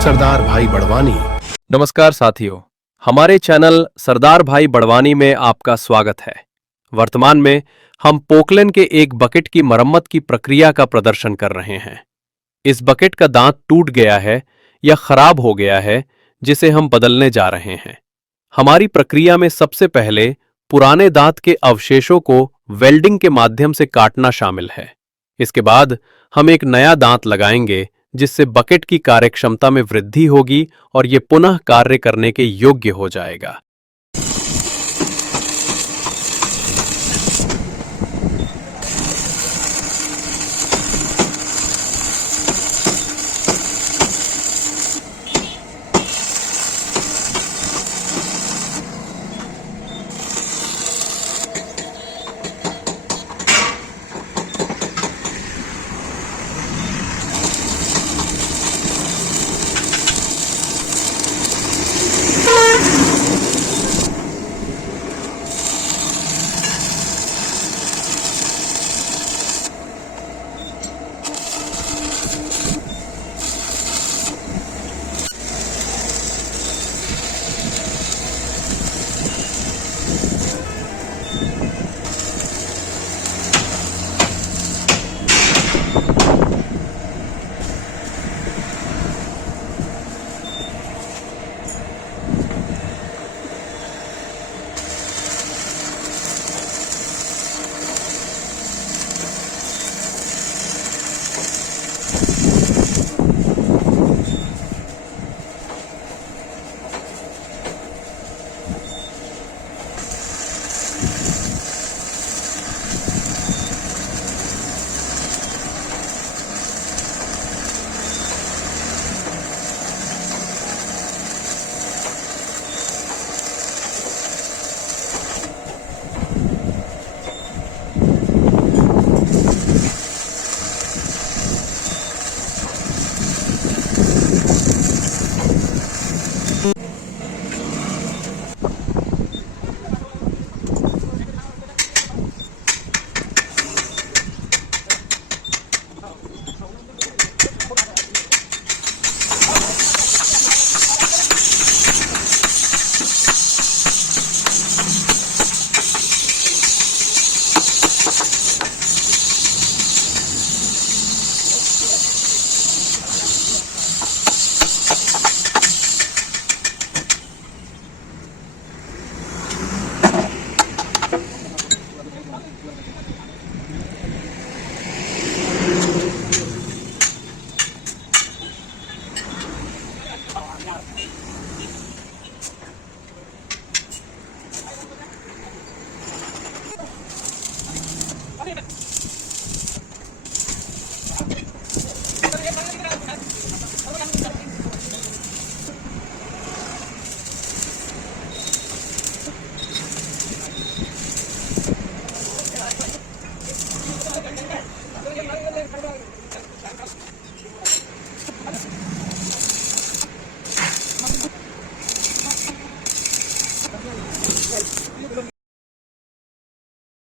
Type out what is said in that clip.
सरदार भाई बड़वानी। नमस्कार साथियों, हमारे चैनल सरदार भाई बड़वानी में आपका स्वागत है। वर्तमान में हम पोकलेन के एक बकेट की मरम्मत की प्रक्रिया का प्रदर्शन कर रहे हैं। इस बकेट का दांत टूट गया है या खराब हो गया है, जिसे हम बदलने जा रहे हैं। हमारी प्रक्रिया में सबसे पहले पुराने दांत के अवशेषों को वेल्डिंग के माध्यम से काटना शामिल है। इसके बाद हम एक नया दांत लगाएंगे, जिससे बकेट की कार्यक्षमता में वृद्धि होगी और ये पुनः कार्य करने के योग्य हो जाएगा। Okay.